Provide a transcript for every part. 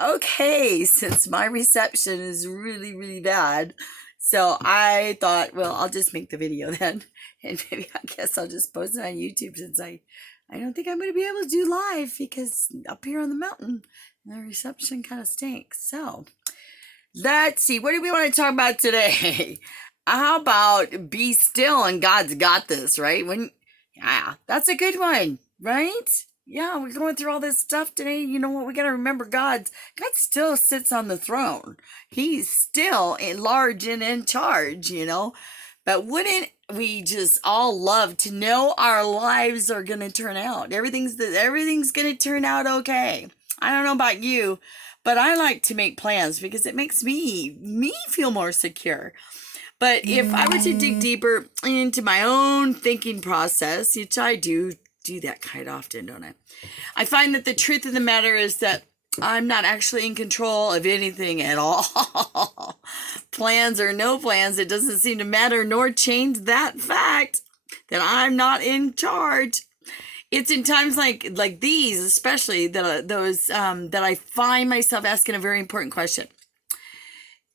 Okay, since my reception is really, really bad, so I thought, well, I'll just make the video then, and maybe I guess I'll just post it on YouTube since I don't think I'm going to be able to do live because up here on the mountain, the reception kind of stinks. So let's see, what do we want to talk about today? How about be still and God's got this, right? Yeah, that's a good one, right? Yeah, we're going through all this stuff today. You know what? We got to remember God still sits on the throne. He's still in large and in charge, But wouldn't we just all love to know our lives are going to turn out? Everything's going to turn out okay. I don't know about you, but I like to make plans because it makes me feel more secure. But if I were to dig deeper into my own thinking process, which I do that quite often, don't I find that the truth of the matter is that I'm not actually in control of anything at all. Plans or no plans, it doesn't seem to matter nor change that fact that I'm not in charge. It's in times like these, especially that I find myself asking a very important question.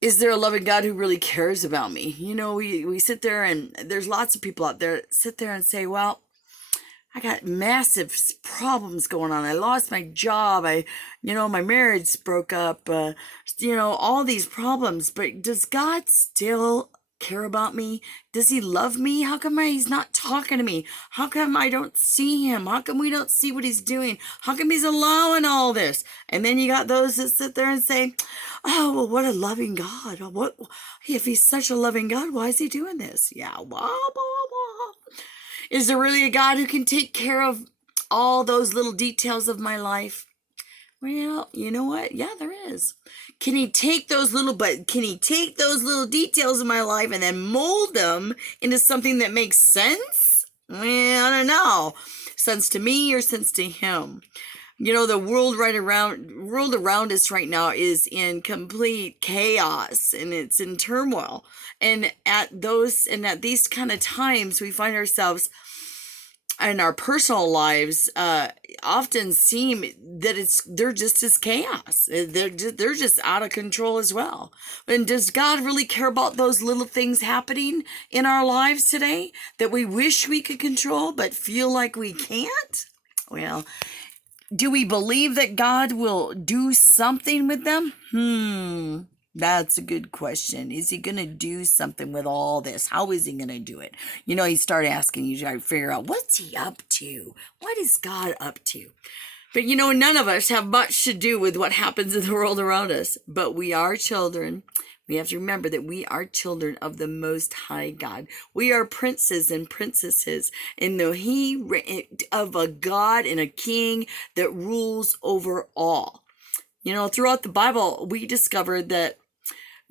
Is there a loving God who really cares about me? We sit there, and there's lots of people out there that sit there and say, well, I got massive problems going on. I lost my job. My marriage broke up. All these problems. But does God still care about me? Does he love me? How come he's not talking to me? How come I don't see him? How come we don't see what he's doing? How come he's allowing all this? And then you got those that sit there and say, oh, well, what a loving God. What if he's such a loving God, why is he doing this? Yeah, blah, blah, blah. Is there really a God who can take care of all those little details of my life? Well, you know what? Yeah, there is. Can he take those little details of my life and then mold them into something that makes sense? Well, I don't know. Sense to me or sense to him? The world around us right now is in complete chaos and it's in turmoil. And at these kind of times, we find ourselves in our personal lives often seem that they're just as chaos. They're just out of control as well. And does God really care about those little things happening in our lives today that we wish we could control but feel like we can't? Well, do we believe that God will do something with them? That's a good question. Is he going to do something with all this? How is he going to do it? You start asking, you try to figure out, what's he up to? What is God up to? But none of us have much to do with what happens in the world around us. But we are children. We have to remember that we are children of the Most High God. We are princes and princesses in of a God and a king that rules over all. Throughout the Bible, we discovered that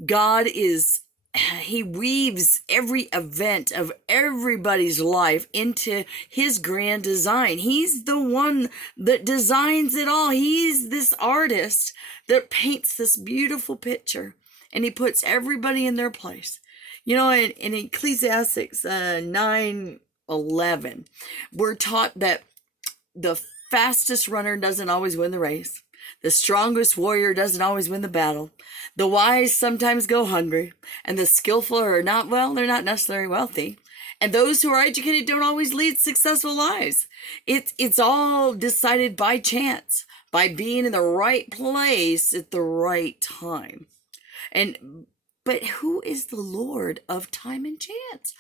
God he weaves every event of everybody's life into his grand design. He's the one that designs it all. He's this artist that paints this beautiful picture, and he puts everybody in their place. In Ecclesiastes 9:11, we're taught that the fastest runner doesn't always win the race. The strongest warrior doesn't always win the battle. The wise sometimes go hungry, and the skillful are they're not necessarily wealthy. And those who are educated don't always lead successful lives. It's all decided by chance, by being in the right place at the right time. But who is the Lord of time and chance?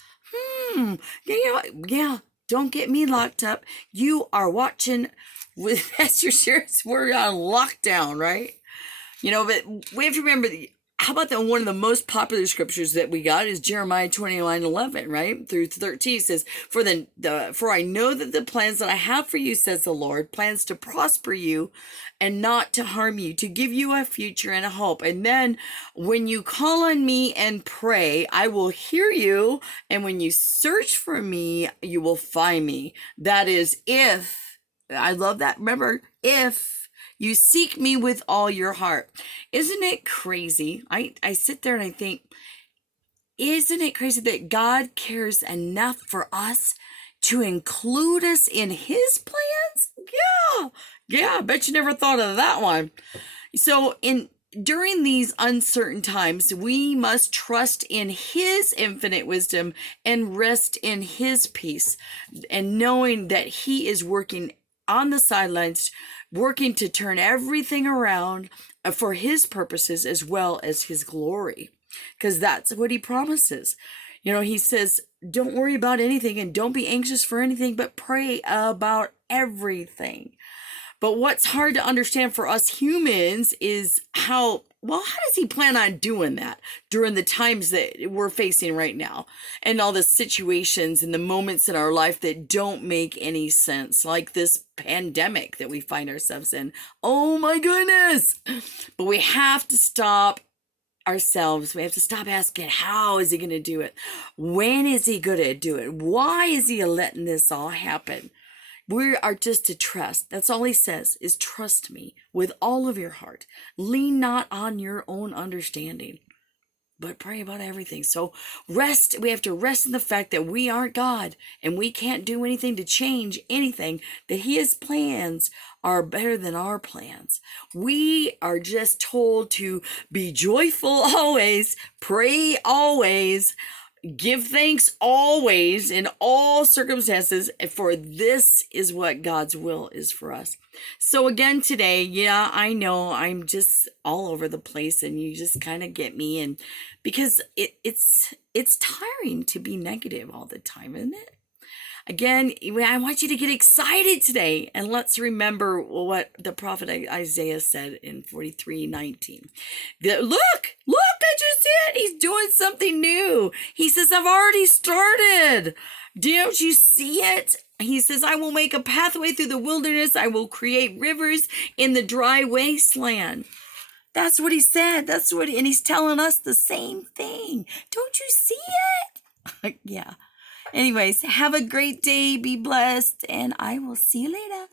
Yeah, don't get me locked up. You are watching with Pastor Sherritt's We're on lockdown, right? But we have to remember, how about one of the most popular scriptures that we got is Jeremiah 29:11, right? Through 13 says, For I know that the plans that I have for you, says the Lord, plans to prosper you and not to harm you, to give you a future and a hope. And then when you call on me and pray, I will hear you. And when you search for me, you will find me. That is if, I love that. Remember, if you seek me with all your heart. Isn't it crazy? I sit there and I think, isn't it crazy that God cares enough for us to include us in his plans? Yeah, I bet you never thought of that one. So during these uncertain times, we must trust in his infinite wisdom and rest in his peace, and knowing that he is working on the sidelines, working to turn everything around for his purposes as well as his glory, because that's what he promises. He says, don't worry about anything and don't be anxious for anything, but pray about everything. But what's hard to understand for us humans is how does he plan on doing that during the times that we're facing right now, and all the situations and the moments in our life that don't make any sense, like this pandemic that we find ourselves in. Oh my goodness. But we have to stop ourselves. We have to stop asking, how is he going to do it? When is he going to do it? Why is he letting this all happen? We are just to trust. That's all he says, is trust me with all of your heart. Lean not on your own understanding, but pray about everything. So rest. We have to rest in the fact that we aren't God and we can't do anything to change anything, that his plans are better than our plans. We are just told to be joyful always, pray always, give thanks always in all circumstances, for this is what God's will is for us. So again today, yeah, I know I'm just all over the place and you just kind of get me, and because it's tiring to be negative all the time, isn't it? Again, I want you to get excited today, and let's remember what the prophet Isaiah said in 43:19. Look, I just see it. He's doing something new. He says, I've already started. Don't you see it? He says, I will make a pathway through the wilderness. I will create rivers in the dry wasteland. That's what he said. And he's telling us the same thing. Don't you see it? Yeah. Anyways, have a great day. Be blessed. And I will see you later.